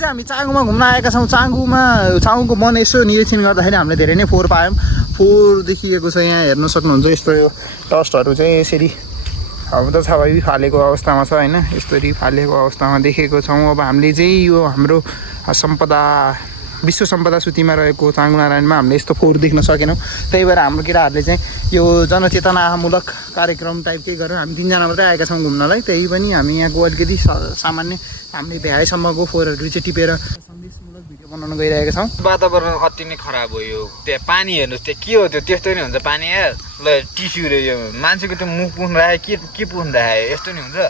चाहिँ हामी चाँगुमा घुम्न आएका छौँ। चाँगुको वन यसो निरीक्षण गर्दाखेरि हामीले धेरै नै फोहोर पायौँ। फोहोर देखिएको छ यहाँ हेर्न सक्नुहुन्छ। यस्तो यो डस्टहरू चाहिँ यसरी अब त सबै फालेको अवस्थामा छ होइन। यसरी फालेको अवस्थामा देखेको छौँ। अब हामीले चाहिँ यो हाम्रो सम्पदा विश्व सम्पदा सूचीमा रहेको चाँगु नारायणमा हामीले यस्तो फोहोर देख्न सकेनौँ। त्यही भएर हाम्रो केटाहरूले चाहिँ यो जनचेतनामूलक कार्यक्रम टाइपकै गरेर हामी 3जना मात्रै आएका छौँ घुम्नलाई। त्यही पनि हामी यहाँको अलिकति सामान्य हामीले भ्याएसम्मको फोहोरहरू चाहिँ टिपेर सन्देशमूलक भिडियो बनाउन गइरहेका छौँ। वातावरण अति नै खराब हो। यो त्यहाँ पानी हेर्नुहोस्, त्यहाँ के हो त्यो त्यस्तो नि हुन्छ पानी यार। ल टिस्यु रे यो मान्छेको त्यो मुख पुग्नु राख्यो के पुग्नु राख्यो यस्तो नि हुन्छ।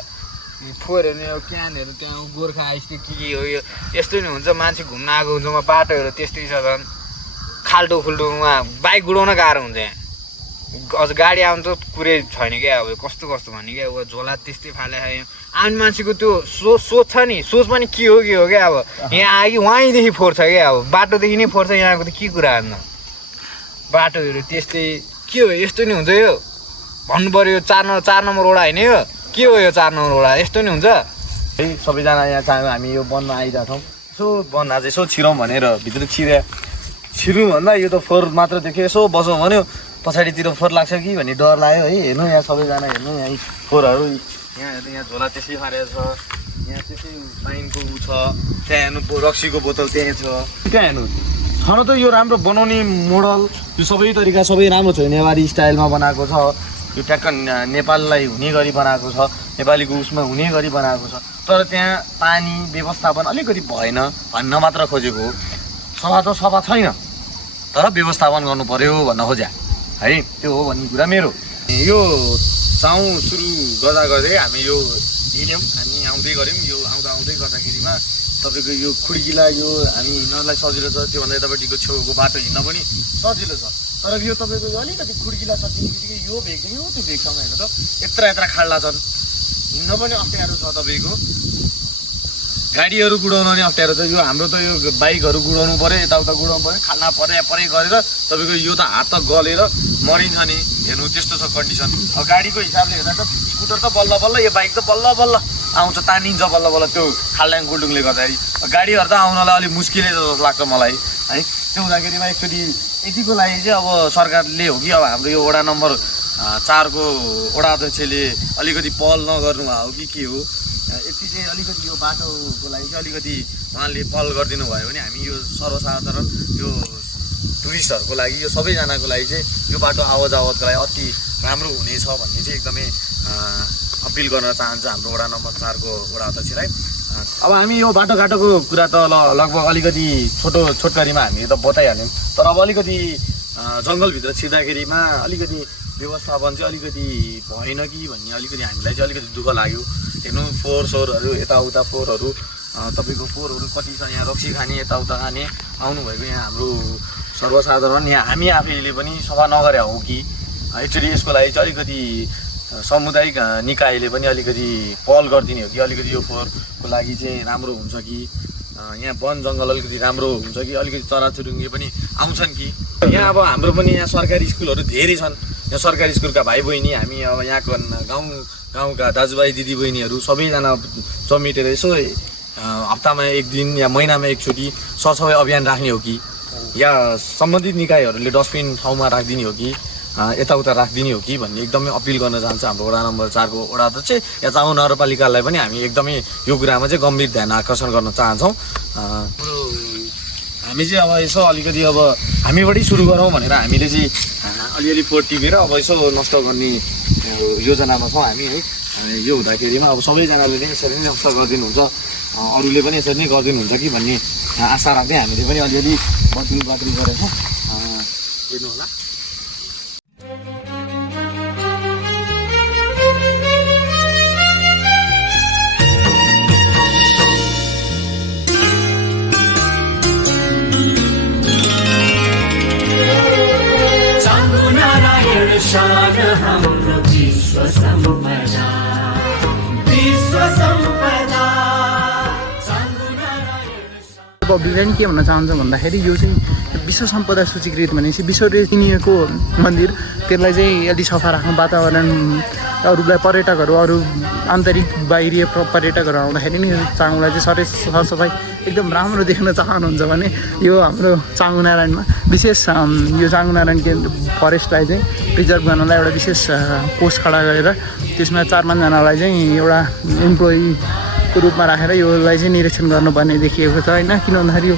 फोहोर हेर्ने अब क्यानहरू त्यहाँ गोर्खा आइस के हो यो यस्तो नि हुन्छ। मान्छे घुम्न आएको हुन्छ उहाँ बाटोहरू त्यस्तै छ झन् खाल्टो खुल्टो उहाँ बाइक गुडाउन गाह्रो हुन्छ यहाँ। अझ गाडी आउनु त कुरै छैन क्या। अब कस्तो भन्ने क्या अब झोला त्यस्तै फाले खायो। आउने मान्छेको त्यो सोच छ नि, सोच पनि के हो क्या। अब यहाँ आयो कि वहीँदेखि फोहोर छ क्या। अब बाटोदेखि नै फोहोर छ यहाँको त के कुरा हाल्नु। बाटोहरू त्यस्तै के हो यस्तो नि हुन्छ। यो भन्नु पऱ्यो यो 4 नम्बर वडा होइन यो के हो यो 4 नम्बर वडा यस्तो नि हुन्छ है। सबैजना यहाँ चाह्यो हामी यो वनमा आइरहेको छौँ। यसो वन आज यसो छिरौँ भनेर भित्र छिरौँ भन्दा यो त फोहोर मात्र देख्यो। यसो बसौँ भन्यो पछाडितिर फोहोर लाग्छ कि भन्ने डर लाग्यो है। हेर्नु यहाँ सबैजना हेर्नु यहाँ फोहोरहरू यहाँ झोला त्यसै फारेको छ। यहाँ त्यसै पाइनको ऊ छ। त्यहाँ हेर्नु रक्सीको बोतल त्यहाँ छ। त्यहाँ हेर्नु छन त यो राम्रो बनाउने मोडल यो सबै तरिका सबै राम्रो छ। नेवारी स्टाइलमा बनाएको छ। यो ट्याक्क नेपाललाई हुने गरी बनाएको छ। नेपालीको उसमा हुने गरी बनाएको छ। तर त्यहाँ पानी व्यवस्थापन अलिकति भएन भन्न मात्र खोजेको हो। सफा त सफा छैन तर व्यवस्थापन गर्नु पर्यो भन्न खोज्या है। त्यो हो भन्ने कुरा मेरो। यो चाउ सुरु गर्दै हामी यो हिँड्यौँ। हामी आउँदै गऱ्यौँ। यो आउँदै गर्दाखेरिमा तपाईँको यो खुड्किला यो हामी हिँड्नलाई सजिलो छ। त्योभन्दा यतापट्टिको छेउको बाटो हिँड्न पनि सजिलो छ। तर यो तपाईँको यो अलिकति खुड्किला सकिने बित्तिकै यो भेग यो त्यो भेगसँग हेर्नु त यत्रा खाल्डा छन्। हिँड्न पनि अप्ठ्यारो छ। तपाईँको गाडीहरू गुडाउन पनि अप्ठ्यारो छ। यो हाम्रो त यो बाइकहरू गुडाउनु पऱ्यो यताउता गुडाउनु पऱ्यो खाल्डा परै गरेर तपाईँको यो त हात त गलेर मरिन्छ नि। हेर्नु त्यस्तो छ कन्डिसन। अब गाडीको हिसाबले हेर्दा त स्कुटर त बल्ल यो बाइक त बल्ल आउँछ तानिन्छ बल्ल त्यो खाल्डाङ गुल्डुङले गर्दाखेरि। गाडीहरू त आउनलाई अलिक मुस्किलै जस्तो लाग्छ मलाई है। त्यो हुँदाखेरिमा एकचोटि यतिको लागि चाहिँ अब सरकारले हो कि अब हाम्रो यो वडा नम्बर 4 को वडा अध्यक्षले अलिकति पहल नगर्नु भयो कि के हो। यति चाहिँ अलिकति यो बाटोको लागि चाहिँ अलिकति उहाँले पहल गरिदिनु भयो भने हामी यो सर्वसाधारण यो टुरिस्टहरूको लागि यो सबैजनाको लागि चाहिँ यो बाटो आवत जावतको लागि अति राम्रो हुनेछ भन्ने चाहिँ एकदमै अपिल गर्न चाहन्छ हाम्रो वडा नम्बर 4 को वडा अध्यक्षलाई। अब हामी यो बाटोघाटोको कुरा त लगभग अलिकति छोटकरीमा हामी त बताइहाल्यौँ। तर अब अलिकति जङ्गलभित्र छिर्दाखेरिमा अलिकति व्यवस्थापन चाहिँ अलिकति भएन कि भन्ने अलिकति हामीलाई चाहिँ अलिकति दुःख लाग्यो। हेर्नु फोहोरहरू यताउता फोहोरहरू तपाईँको फोहोरहरू कति छ। यहाँ रक्सी खाने यताउता खाने आउनुभएको यहाँ हाम्रो सर्वसाधारण यहाँ हामी आफैले पनि सफा नगरे हो कि। एक्चुअली यसको लागि चाहिँ अलिकति सामुदायिक निकायले पनि अलिकति पहल गरिदिने हो कि अलिकति यो फोहोरको लागि चाहिँ राम्रो हुन्छ कि। यहाँ वन जङ्गल अलिकति राम्रो हुन्छ कि अलिकति चराचुरुङ्गी पनि आउँछन् कि। यहाँ अब हाम्रो पनि यहाँ सरकारी स्कुलहरू धेरै छन्। यहाँ सरकारी स्कुलका भाइ बहिनी हामी अब यहाँको गाउँका दाजुभाइ दिदीबहिनीहरू सबैजना जमेटेर यसो हप्तामा 1 दिन या महिनामा एकचोटि सरसफाइ अभियान राख्ने हो कि या सम्बन्धित निकायहरूले डस्टबिन ठाउँमा राखिदिने हो कि यताउता राखिदिने हो कि भन्ने एकदमै अपिल गर्न चाहन्छ हाम्रो वडा नम्बर 4 को वडा अध्यक्ष या चाँगु नगरपालिकालाई पनि हामी एकदमै यो कुरामा चाहिँ गम्भीर ध्यान आकर्षण गर्न चाहन्छौँ। हामी चाहिँ अब यसो अलिकति अब हामीबाटै सुरु गरौँ भनेर हामीले चाहिँ अलिअलि फोहोर टिपेर अब यसो नष्ट गर्ने योजनामा छौँ हामी है। यो हुँदाखेरिमा अब सबैजनाले नै यसरी नै नष्ट गरिदिनुहुन्छ अरूले पनि यसरी नै गरिदिनुहुन्छ कि भन्ने आशा राख्दै हामीले पनि अलिअलि बात्री गरेका छौँ। हेर्नु होला। शान हाम्रो विश्व सम्पदा पब्लिकलाई नि के भन्न चाहन्छ भन्दाखेरि यो चाहिँ विश्व सम्पदा सूचीकृत भनेपछि विश्वले चिनिएको मन्दिर, त्यसलाई चाहिँ अलि सफा राख्नु, वातावरण अरूलाई पर्यटकहरू अरू आन्तरिक बाहिरी पर्यटकहरू आउँदाखेरि नि चाँगुलाई चाहिँ सरसफाइ एकदम राम्रो देख्न चाहनुहुन्छ भने यो हाम्रो चाँगु नारायणमा विशेष यो चाँगु नारायण फरेस्टलाई चाहिँ प्रिजर्भ गर्नलाई एउटा विशेष कोष खडा गरेर त्यसमा 4-5जनालाई चाहिँ एउटा इम्प्लोइको रूपमा राखेर योलाई चाहिँ निरीक्षण गर्नुपर्ने देखिएको छ होइन। किन भन्दाखेरि यो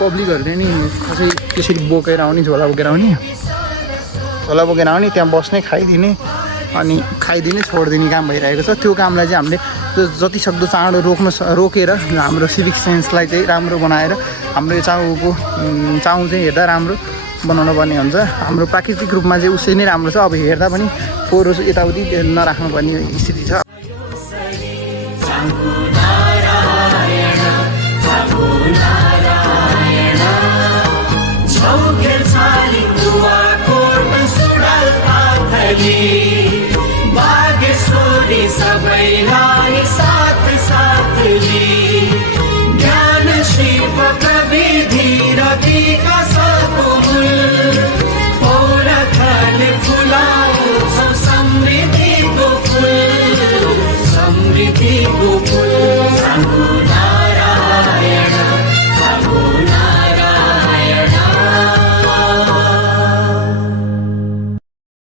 पब्लिकहरूले नि कसै त्यसरी बोकेर आउने, झोला बोकेर आउने त्यहाँ बस्ने, खाइदिने अनि खाइदिने छोडिदिने काम भइरहेको छ। त्यो कामलाई चाहिँ हामीले जतिसक्दो चाँडो रोकेर हाम्रो सिभिक सेन्सलाई चाहिँ राम्रो बनाएर हाम्रो यो चाँगु चाहिँ हेर्दा राम्रो बनाउनु पर्ने हुन्छ। हाम्रो प्राकृतिक रूपमा चाहिँ उसै नै राम्रो छ, अब हेर्दा पनि फोहोर यताउति नराख्नुपर्ने स्थिति छ। सबैलाई साथ साथ ली ज्ञान शिव प्रविधि रवि का सकुल पौरखल फुलाओ समृद्धि को फूल समृद्धि को